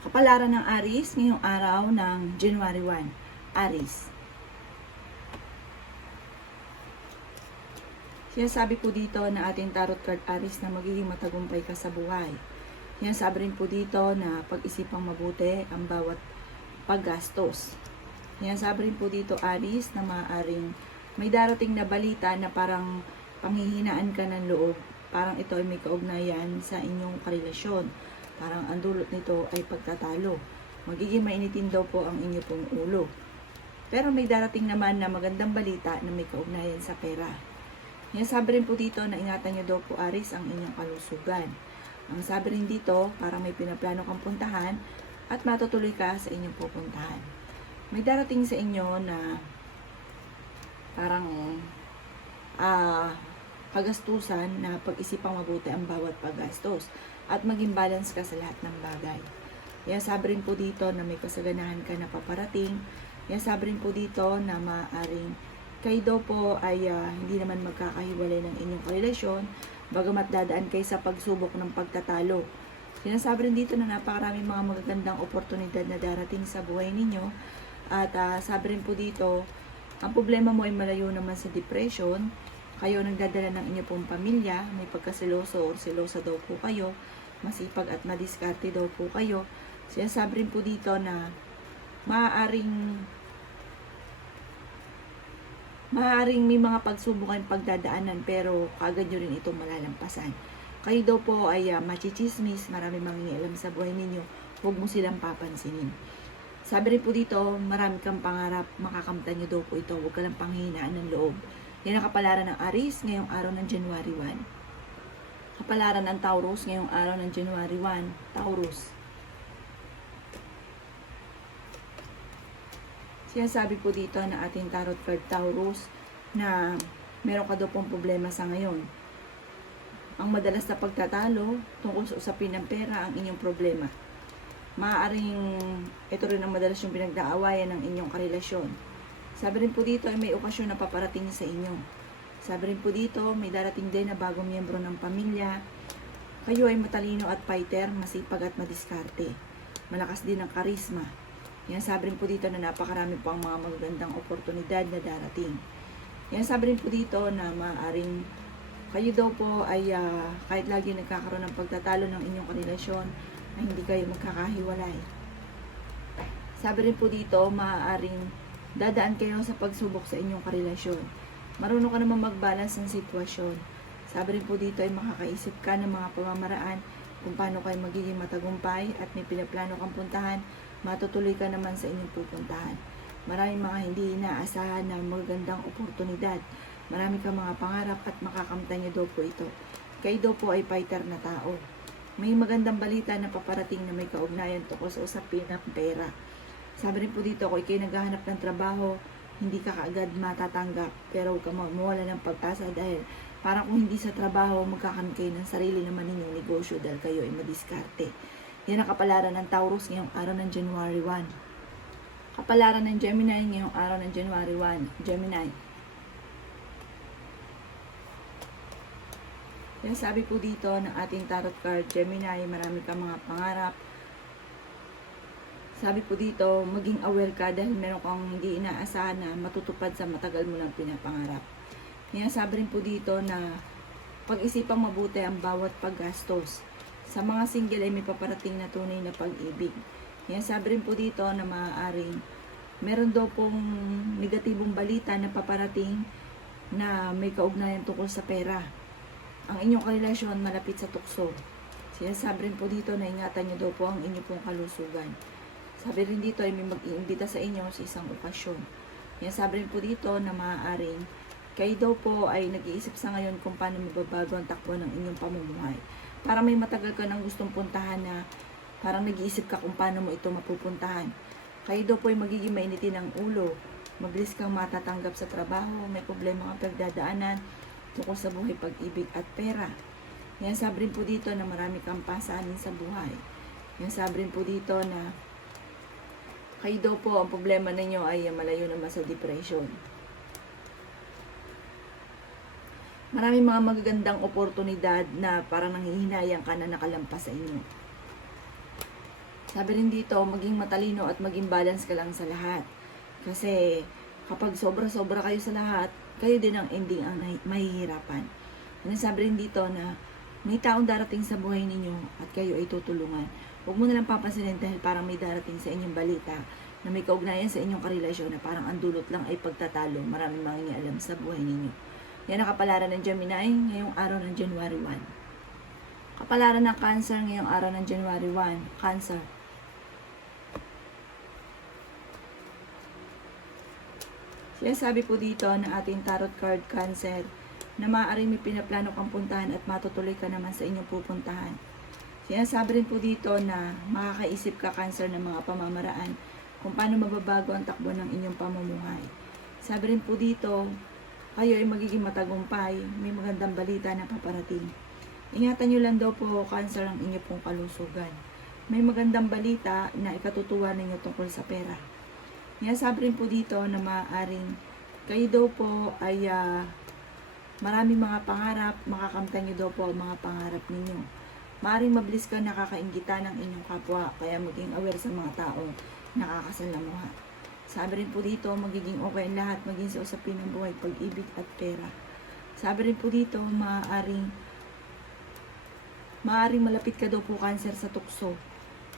Kapalaran ng Aries ngayong araw ng January 1. Aries. Sinasabi po dito na ating tarot card Aries na magiging matagumpay ka sa buhay. Sinasabi rin po dito na pag-isipang mabuti ang bawat paggastos. Sinasabi rin po dito Aries na maaaring may darating na balita na parang panghihinaan ka ng loob. Parang ito ay may kaugnayan sa inyong karelasyon. Parang ang dulot nito ay pagtatalo. Magiging mainitin daw po ang inyo pong ulo. Pero may darating naman na magandang balita na may kaugnayan sa pera. Sabi rin po dito na ingatan nyo daw po Aries ang inyong kalusugan. Ang sabi rin dito, parang may pinaplano kang puntahan at matutuloy ka sa inyong pupuntahan. May darating sa inyo na parang kagastusan na pag-isipang mabuti ang bawat paggastos at maging balance ka sa lahat ng bagay. Sabi rin po dito na may kasaganahan ka na paparating. Sabi rin po dito na maaaring kayo daw po ay hindi naman magkakahiwalay ng inyong relasyon bagamat dadaan kayo sa pagsubok ng pagtatalo. Sinasabi rin dito na napakaraming mga magagandang oportunidad na darating sa buhay ninyo at sabi rin po dito ang problema mo ay malayo naman sa depression. Kayo nagdadala ng inyong pong pamilya, may pagkasiloso o silosa daw po kayo, masipag at madiskarte daw po kayo. Sinasabi rin po dito na maaaring may mga pagsubok kayong pagdadaanan pero kagad nyo rin itong malalampasan. Kayo daw po ay machichismis, marami mangingialam sa buhay ninyo, huwag mo silang papansinin. Sabi rin po dito, marami kang pangarap, makakamtan nyo daw po ito, huwag ka lang panghihinaan ng loob. Yan ang kapalaran ng Aries ngayong araw ng January 1. Kapalaran ng Taurus ngayong araw ng January 1. Taurus. Sinasabi po dito na ating tarot card Taurus na meron ka daw pong problema sa ngayon. Ang madalas na pagtatalo tungkol sa usapin ng pera ang inyong problema. Maaaring ito rin ang madalas yung pinagdaawayan ng inyong karelasyon. Sabi rin po dito ay may okasyon na paparating sa inyo. Sabi rin po dito may darating din na bagong miyembro ng pamilya. Kayo ay matalino at fighter, masipag at madiskarte. Malakas din ang karisma. Sabi rin po dito na napakarami po ang mga magagandang oportunidad na darating. Sabi rin po dito na maaaring kayo daw po ay kahit lagi nagkakaroon ng pagtatalo ng inyong karelasyon ay hindi kayo magkakahiwalay. Sabi rin po dito maaaring dadaan kayo sa pagsubok sa inyong karelasyon. Marunong ka naman mag-balance ng sitwasyon. Sabi rin po dito ay makakaisip ka ng mga pamamaraan kung paano kayo magiging matagumpay at may pinaplano kang puntahan, matutuloy ka naman sa inyong pupuntahan. Maraming mga hindi inaasahan na magandang oportunidad. Marami kang mga pangarap at makakamtan niyo daw po ito. Kayo daw po ay fighter na tao. May magandang balita na paparating na may kaugnayan tungkol sa usapin ng pera. Sabi rin po dito, kung ikay naghahanap ng trabaho, hindi ka kaagad matatanggap. Pero huwag ka mawala ng pag-asa dahil parang kung hindi sa trabaho, magkakaroon kayo ng sarili naman ninyong negosyo dahil kayo ay madiskarte. Yan ang kapalaran ng Taurus ngayong araw ng January 1. Kapalaran ng Gemini ngayong araw ng January 1. Gemini. Yan sabi po dito ng ating tarot card, Gemini, marami kang mga pangarap. Sabi po dito, maging aware ka dahil meron kang hindi inaasahan na matutupad sa matagal mo lang pinapangarap. Sabi rin po dito na pag-isipang mabuti ang bawat paggastos. Sa mga single ay may paparating na tunay na pag-ibig. Sabi rin po dito na maaaring meron daw pong negatibong balita na paparating na may kaugnayan tungkol sa pera. Ang inyong karelasyon malapit sa tukso. Sinasabi rin po dito na ingatan nyo daw po ang inyong pong kalusugan. Sabi rin dito ay may mag-iimbita sa inyo sa isang okasyon. Sabi rin po dito na maaaring kayo daw po ay nag-iisip sa ngayon kung paano mababago ang takbo ng inyong pamumuhay. Parang may matagal ka nang gustong puntahan na parang nag-iisip ka kung paano mo ito mapupuntahan. Kayo daw po ay magiging mainitin ang ulo. Mabilis kang matatanggap sa trabaho, may problema kang pagdadaanan tungkol sa buhay, pag-ibig at pera. Sabi rin po dito na marami kang pasanin sa buhay. Sabi rin po dito na kayo daw po, ang problema ninyo ay malayo naman sa depression. Maraming mga magagandang oportunidad na parang nanghihinayang ka na nakalampas sa inyo. Sabi rin dito, maging matalino at maging balance ka lang sa lahat. Kasi kapag sobra-sobra kayo sa lahat, kayo din ang ending ang mahihirapan. Ano sabi rin dito na may taong darating sa buhay ninyo at kayo ay tutulungan. Huwag mo nalang papansinin dahil parang may darating sa inyong balita na may kaugnayan sa inyong karelasyon na parang ang dulot lang ay pagtatalo. Maraming mangingialam sa buhay ninyo. Yan ang kapalaran ng Gemini ngayong araw ng January 1. Kapalaran ng Cancer ngayong araw ng January 1. Cancer. Sabi po dito ng ating tarot card Cancer na maaaring may pinaplano kang puntahan at matutuloy ka naman sa inyong pupuntahan. Sinasabi rin po dito na makakaisip ka Cancer ng mga pamamaraan kung paano mababago ang takbo ng inyong pamumuhay. Sabi rin po dito, kayo ay magiging matagumpay, may magandang balita na paparating. Ingatan nyo lang daw po Cancer ang inyong pong kalusugan. May magandang balita na ikatutuwa ninyo tungkol sa pera. Sabi rin po dito na maaaring kayo daw po ay maraming mga pangarap, makakamtan nyo daw po ang mga pangarap ninyo. Maaaring mabilis ka nakakainggitan ng inyong kapwa, kaya maging aware sa mga taong nakakasalamuha. Sabi rin po dito, magiging okay ang lahat, maging sa usapin ng buhay, pag-ibig at pera. Sabi rin po dito, maaaring malapit ka daw po Cancer sa tukso.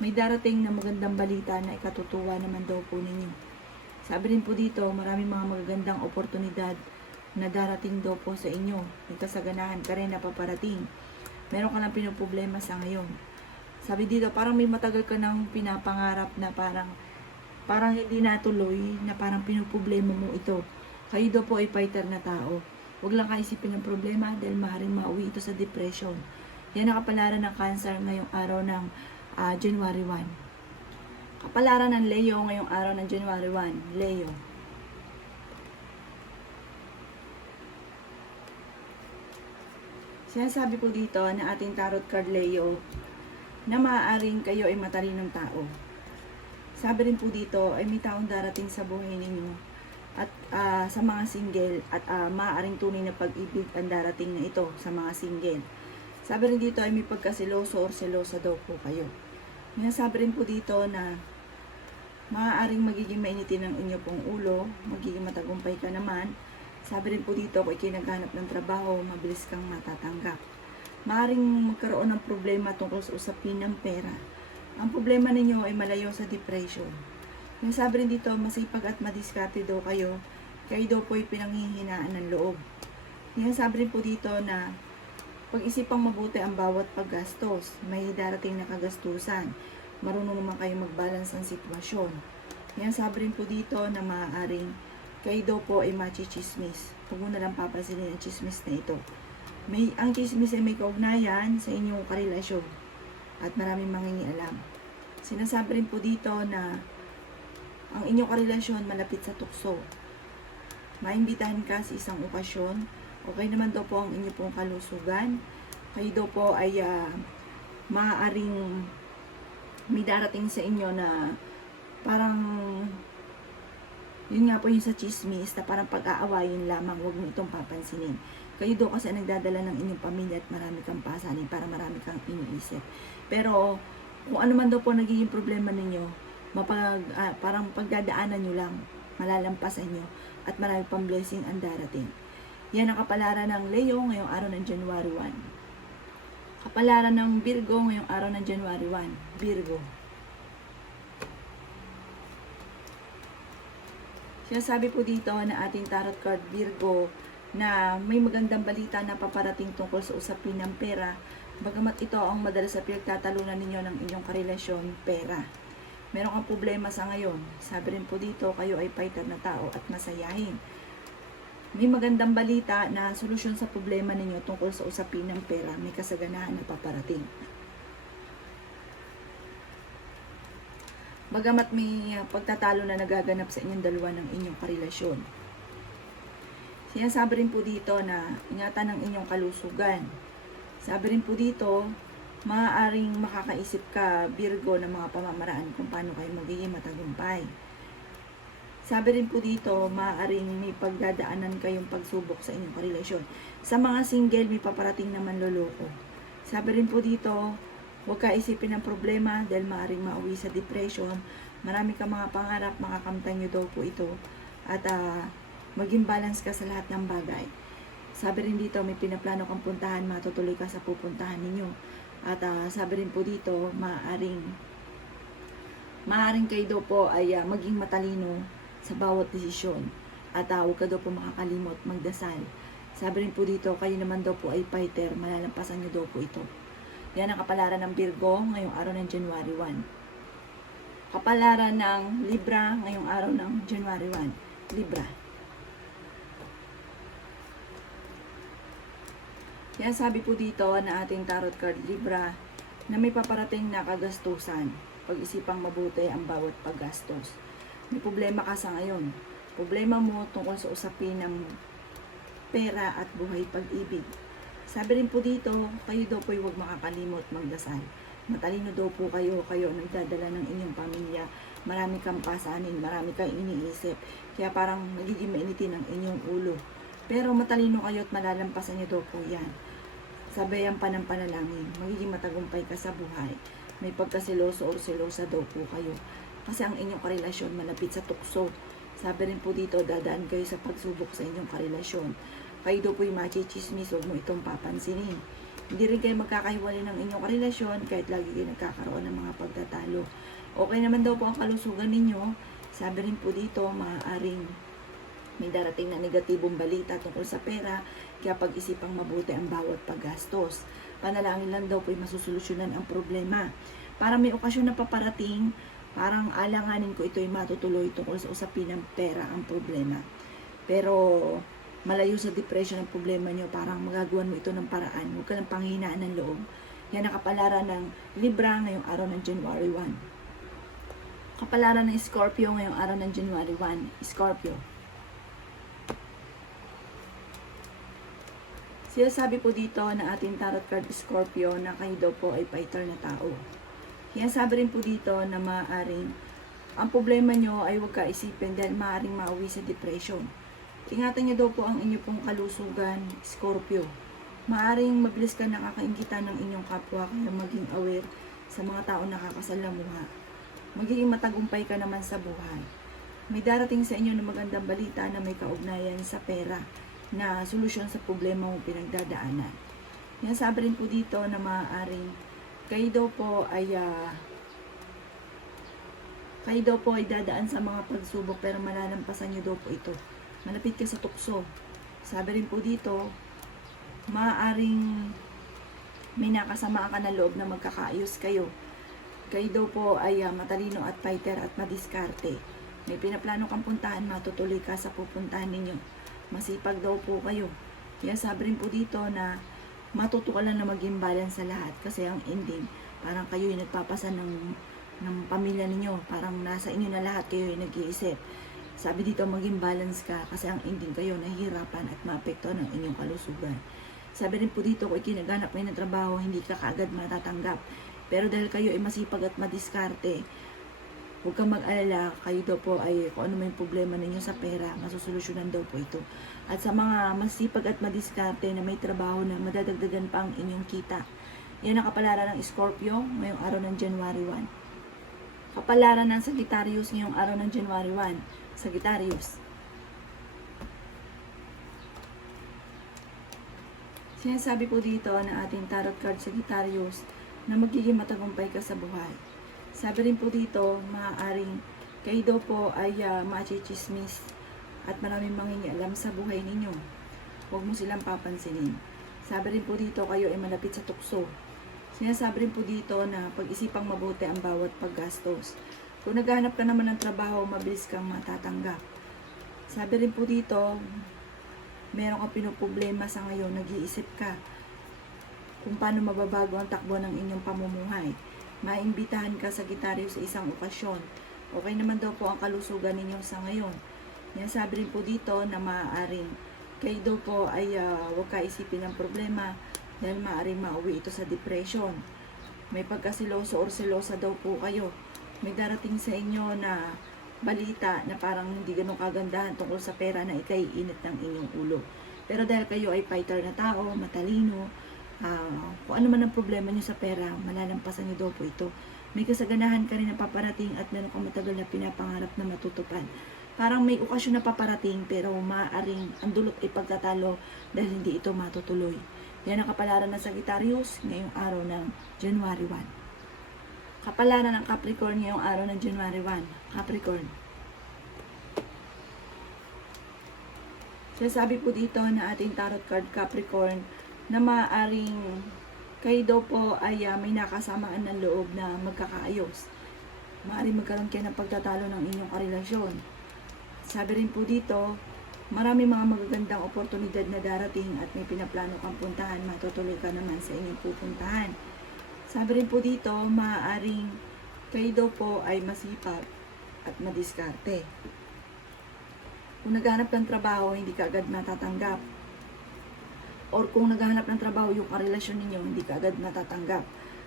May darating na magandang balita na ikatutuwa naman daw po ninyo. Sabi rin po dito, maraming mga magagandang oportunidad na darating daw po sa inyo. May kasaganahan ka rin na paparating. Meron ka lang pinoproblema sa ngayon. Sabi dito, parang may matagal ka nang pinapangarap na parang hindi natuloy, na parang pinoproblema mo ito. Kayo daw po ay fighter na tao. Huwag lang kaisipin ng problema dahil maaaring mauwi ito sa depression. Yan ang kapalaran ng Cancer ngayong araw ng January 1. Kapalaran ng Leo ngayong araw ng January 1. Leo. Sinasabi po dito na ating tarot card Leo na maaaring kayo ay matalinong tao. Sabi rin po dito ay may taong darating sa buhay ninyo at sa mga single at maaaring tunay na pag-ibig ang darating na ito sa mga single. Sabi rin dito ay may pagkasiloso or selosa daw po kayo. Sabi rin po dito na maaaring magiging mainitin ang inyo pong ulo, magiging matagumpay ka naman. Sabi rin po dito, kung ikinaghanap ng trabaho, mabilis kang matatanggap. Maaaring magkaroon ng problema tungkol sa usapin ng pera. Ang problema ninyo ay malayo sa depression. Sabi rin dito, masipag at madiskarte daw kayo daw po ay pinanghihinaan ng loob. Sabi rin po dito na pag-isipang mabuti ang bawat paggastos. May darating na kagastusan. Marunong naman kayo mag-balance ng sitwasyon. Sabi rin po dito na maaaring kayo daw po ay machichismis. Huwag mo na lang papansinin ang chismis na ito. Ang chismis ay may kaugnayan sa inyong karelasyon at maraming mangingialam. Sinasabi rin po dito na ang inyong karelasyon malapit sa tukso. Maimbitahan ka sa isang okasyon. Okay naman daw po ang inyong pong kalusugan. Kayo daw po ay maaaring may darating sa inyo na parang yun nga po yung sa chismis na parang pag-aawayin lamang, huwag mo itong papansinin. Kayo daw kasi nagdadala ng inyong pamilya at marami kang pasanin para marami kang iniisip. Pero kung ano man daw po nagiging problema ninyo, parang pagdadaanan nyo lang, malalampasan nyo at marami pang blessing ang darating. Yan ang kapalaran ng Leo ngayong araw ng January 1. Kapalaran ng Virgo ngayong araw ng January 1. Virgo. Sinasabi po dito na ating tarot card Virgo na may magandang balita na paparating tungkol sa usapin ng pera. Bagamat ito ang madalas sa pinagtatalunan ninyo ng inyong karelasyon, pera. Meron kang problema sa ngayon. Sabi rin po dito, kayo ay fighter na tao at masayahin. May magandang balita na solusyon sa problema ninyo tungkol sa usapin ng pera. May kasaganahan na paparating. Bagamat may pagtatalo na nagaganap sa inyong dalawa ng inyong karelasyon. Sinasabi rin po dito na ingatan ng inyong kalusugan. Sabi rin po dito, maaaring makakaisip ka, Virgo, ng mga pamamaraan kung paano kayo magiging matagumpay. Sabi rin po dito, maaaring may pagdadaanan kayong pagsubok sa inyong karelasyon. Sa mga single, may paparating naman loloko. Sabi rin po dito, Huwag ka isipin ng problema dahil maaaring mauwi sa depression. Marami kang mga pangarap, makakamtan nyo daw po ito. At maging balance ka sa lahat ng bagay. Sabi rin dito, may pinaplano kang puntahan, matutuloy ka sa pupuntahan ninyo. At sabi rin po dito, maaaring kayo daw po ay maging matalino sa bawat desisyon. At huwag ka daw po makakalimot magdasal. Sabi rin po dito, kayo naman daw po ay fighter, malalampasan nyo daw po ito. Yan ang kapalaran ng Virgo ngayong araw ng January 1. Kapalaran ng Libra ngayong araw ng January 1. Libra. Yan sabi po dito na ating tarot card Libra na may paparating na kagastusan. Pag-isipang mabuti ang bawat paggastos. May problema ka sa ngayon. Problema mo tungkol sa usapin ng pera at buhay pag-ibig. Sabi rin po dito, kayo daw po huwag makakalimot magdasal. Matalino daw po kayo ang nagdadala ng inyong pamilya. Marami kang pasanin, marami kang iniisip. Kaya parang nagiging mainitin ang inyong ulo. Pero matalino kayo at malalampasan niyo daw po yan. Sabayan pa ng panalangin, magiging matagumpay ka sa buhay. May pagkasiloso o selosa daw po kayo. Kasi ang inyong karelasyon malapit sa tukso. Sabi rin po dito, dadaan kayo sa pagsubok sa inyong karelasyon. Kayo daw po yung machichismis, huwag mo itong papansinin. Hindi rin kayo magkakahiwalay ng inyong karelasyon kahit lagi kayo nagkakaroon ng mga pagtatalo. Okay naman daw po ang kalusugan ninyo. Sabi rin po dito, maaaring may darating na negatibong balita tungkol sa pera, kaya pag-isipang mabuti ang bawat paggastos. Panalangin lang daw po ay masusolusyonan ang problema. Para may okasyon na paparating, parang alanganin ko ito ay matutuloy tungkol sa usapin ng pera ang problema. Pero malayo sa depression ang problema nyo, parang magagawan mo ito ng paraan. Huwag ka ng panghihinaan ng loob. Yan ang kapalaran ng Libra ngayong araw ng January 1. Kapalaran ng Scorpio ngayong araw ng January 1. Scorpio. Sinasabi po dito na ating tarot card Scorpio na kayo daw po ay fighter na tao. Yan sabi rin po dito na maaaring ang problema nyo ay huwag ka isipin dahil maaaring mauwi sa depression. Ingatan niyo daw po ang inyong pong kalusugan, Scorpio. Maaring mabilis ka nakakainggitan ng inyong kapwa kaya maging aware sa mga tao nakakasalamuha. Magiging matagumpay ka naman sa buhay. May darating sa inyo na magandang balita na may kaugnayan sa pera na solusyon sa problema mong pinagdadaanan. Yan sabi rin po dito na maaaring kayo daw po ay dadaan sa mga pagsubok pero malalampasan niyo daw po ito. Malapit ka sa tukso. Sabi rin po dito, maaaring may nakasama ka na loob na magkakaayos kayo. Kayo daw po ay matalino at fighter at madiskarte. May pinaplano kang puntahan, matutuloy ka sa pupuntahan ninyo. Masipag daw po kayo. Kaya sabi rin po dito na matuto ka lang na maging balance sa lahat. Kasi ang ending, parang kayo yung nagpapasa ng pamilya ninyo. Parang nasa inyo na lahat, kayo yung nag-iisip. Sabi dito, maging balance ka kasi ang ending kayo nahihirapan at maapektuhan ng inyong kalusugan. Sabi rin po dito, kung ikinaganap kayo ng trabaho, hindi ka kaagad matatanggap. Pero dahil kayo ay masipag at madiskarte, huwag kang mag-alala, kayo daw po ay kung ano may problema ninyo sa pera, masusolusyonan daw po ito. At sa mga masipag at madiskarte na may trabaho na madadagdagan pa ang inyong kita, yan ang kapalaran ng Scorpio ngayong araw ng January 1. Kapalaran ng Sagittarius ngayong araw ng January 1. Sagittarius. Sinasabi po dito na ating tarot card Sagittarius na magiging matagumpay ka sa buhay. Sabi rin po dito, maaaring kayo daw po ay machichismis at maraming mangingialam sa buhay ninyo. Huwag mo silang papansinin. Sabi rin po dito, kayo ay malapit sa tukso. Sinasabi rin po dito na pag-isipang mabuti ang bawat paggastos. Kung naghahanap ka naman ng trabaho, mabilis kang matatanggap. Sabi rin po dito, meron kang pinoproblema sa ngayon, nag-iisip ka kung paano mababago ang takbo ng inyong pamumuhay. Maimbitahan ka sa Sagittarius sa isang okasyon. Okay naman daw po ang kalusugan ninyo sa ngayon. Yan sabi rin po dito na maaaring kayo daw po ay huwag ka isipin ng problema dahil maaaring mauwi ito sa depression. May pagkasiloso or selosa daw po kayo. May darating sa inyo na balita na parang hindi ganun kagandahan tungkol sa pera na ikaiinit ng inyong ulo. Pero dahil kayo ay fighter na tao, matalino, Kung ano man ang problema nyo sa pera, malalampasan nyo daw po ito. May kasaganahan ka rin na paparating at meron kang matagal na pinapangarap na matutupad. Parang may okasyon na paparating pero maaaring ang dulot ay pagtatalo dahil hindi ito matutuloy. Yan ang kapalaran ng Sagittarius ngayong araw ng January 1. Kapalaran ng Capricorn ngayong araw ng January 1. Capricorn. Sabi po dito na ating tarot card Capricorn na maaaring kayo daw po ay may nakasamaan ng loob na magkakaayos. Maaaring magkaroon kayo ng pagtatalo ng inyong karelasyon. Sabi rin po dito, marami mga magagandang oportunidad na darating at may pinaplano kang puntahan, matutuloy ka naman sa inyong pupuntahan. Sabi rin po dito, maaaring kayo daw po ay masipag at madiskarte. Kung naghahanap ng trabaho, hindi ka agad matatanggap. Or kung naghahanap ng trabaho yung karelasyon ninyo, hindi ka agad matatanggap.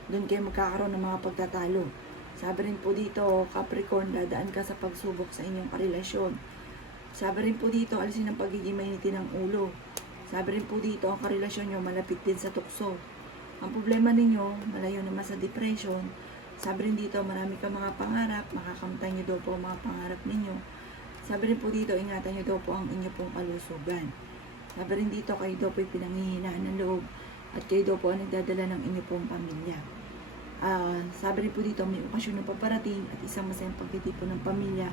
Doon kayo magkakaroon ng mga pagtatalo. Sabi rin po dito, Capricorn, dadaan ka sa pagsubok sa inyong karelasyon. Sabi rin po dito, alisin ang pagiging mainitin ng ulo. Sabi rin po dito, ang karelasyon nyo malapit din sa tukso. Ang problema ninyo, malayo naman sa depression. Sabi rin dito, marami ka mga pangarap, makakamtan nyo daw po ang mga pangarap ninyo. Sabi rin po dito, ingatan nyo daw po ang inyo pong kalusugan. Sabi rin dito, kayo daw po ay pinanghihinaan ng loob at kayo daw po ang nagdadala ng inyo pong pamilya. Sabi rin po dito, may okasyon na paparating at isang masayang pagtitipon ng pamilya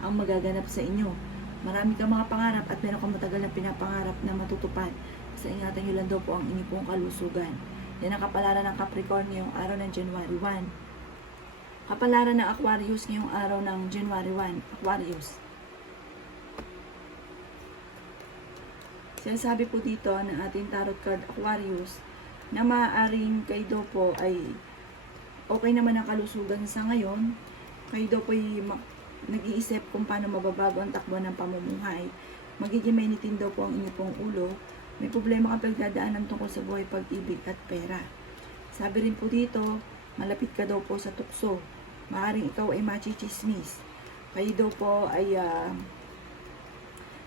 ang magaganap sa inyo. Marami kang mga pangarap at meron kang matagal na pinapangarap na matutupad. Sa ingatan nyo lang daw po ang inyo pong kalusugan. Yan ang kapalaran ng Capricorn ngayong araw ng January 1. Kapalaran ng Aquarius ngayong araw ng January 1. Aquarius. Sinasabi po dito ng ating tarot card Aquarius na maaaring kayo daw po ay okay naman ang kalusugan sa ngayon. Kayo daw po ay nag-iisip kung paano mababago ang takbo ng pamumuhay. Magiging mainitin daw po ang inyo pong ulo. May problema kapag dadaanan tungkol sa buhay, pag-ibig at pera. Sabi rin po dito, malapit ka daw po sa tukso. Maaaring ikaw ay machichismis. Kayo daw po ay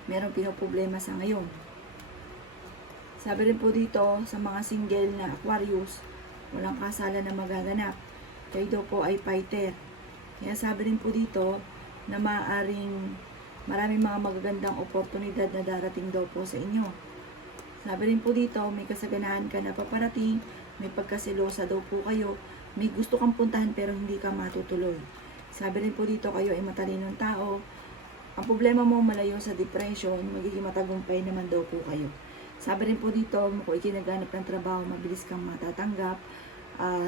merong pinoproblema sa ngayon. Sabi rin po dito, sa mga single na Aquarius, walang kasalan na magaganap. Kayo daw po ay fighter. Kaya sabi rin po dito na maaaring maraming mga magagandang oportunidad na darating daw po sa inyo. Sabi rin po dito, may kasaganahan ka na paparating, may pagkasilosa daw po kayo, may gusto kang puntahan pero hindi ka matutuloy. Sabi rin po dito, kayo ay matalinong tao. Ang problema mo malayo sa depression, magiging matagumpay naman daw po kayo. Sabi rin po dito, kung ikinaghanap ng trabaho, mabilis kang matatanggap.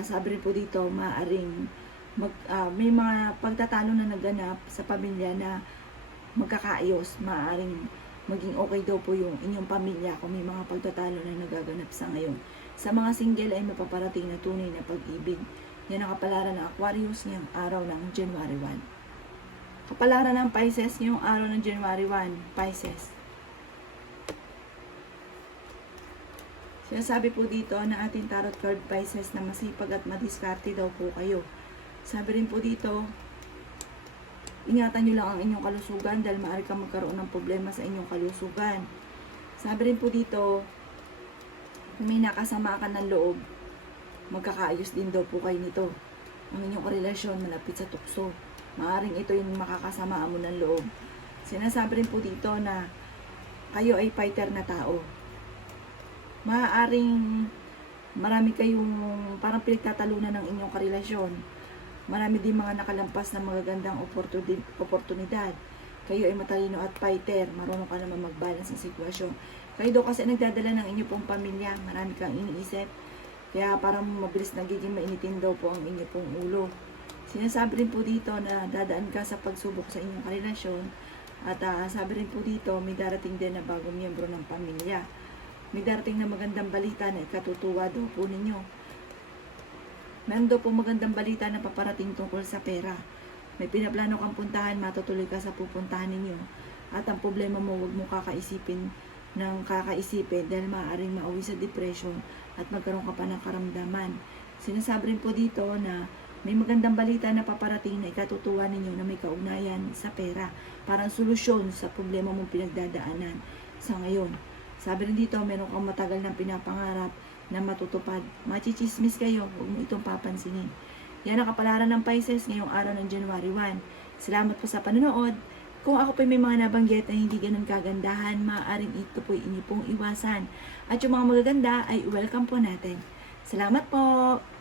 Sabi rin po dito, maaaring may mga pagtatalo na naganap sa pamilya na magkakaayos. Maaaring maging okay daw po yung inyong pamilya kung may mga pagtatalo na nagaganap sa ngayon. Sa mga single ay mapaparating na tunay na pag-ibig. Yan ang kapalaran ng Aquarius ngayong araw ng January 1. Kapalaran ng Pisces ngayong araw ng January 1. Pisces. Sinasabi po dito na ating tarot card Pisces na masipag at madiskarte daw po kayo. Sabi rin po dito, ingatan nyo lang ang inyong kalusugan dahil maaari kang magkaroon ng problema sa inyong kalusugan. Sabi rin po dito, kung may nakasama ka ng loob, magkakaayos din daw po kayo nito. Ang inyong relasyon malapit sa tukso. Maaring ito yung makakasama mo ng loob. Sinasabi rin po dito na kayo ay fighter na tao. Maaaring marami kayong parang pinagtatalunan ng inyong karelasyon. Marami din mga nakalampas na magagandang oportunidad. Kayo ay matalino at fighter. Marunong ka naman mag-balance ng sitwasyon. Kayo daw kasi nagdadala ng inyong pong pamilya. Marami kang iniisip. Kaya parang mabilis nagiging mainitin daw po ang inyong pong ulo. Sinasabi rin po dito na dadaan ka sa pagsubok sa inyong karelasyon. At sabi rin po dito, may darating din na bagong miyembro ng pamilya. May darating na magandang balita na ikatutuwa daw po ninyo. Meron daw po magandang balita na paparating tungkol sa pera. May pinaplano kang puntahan, matutuloy ka sa pupuntahan ninyo. At ang problema mo, huwag mo kakaisipin dahil maaaring mauwi sa depression at magkaroon ka pa ng karamdaman. Sinasabi rin po dito na may magandang balita na paparating na ikatutuwa ninyo na may kaugnayan sa pera. Parang solusyon sa problema mong pinagdadaanan sa ngayon. Sabi rin dito, meron kang matagal ng pinapangarap na matutupad. Machichismis kayo, huwag mo itong papansinin. Yan ang kapalaran ng Pisces ngayong araw ng January 1. Salamat po sa panonood. Kung ako po may mga nabanggit na hindi ganun kagandahan, maaaring ito po inyong pong iwasan. At yung mga magaganda ay welcome po natin. Salamat po!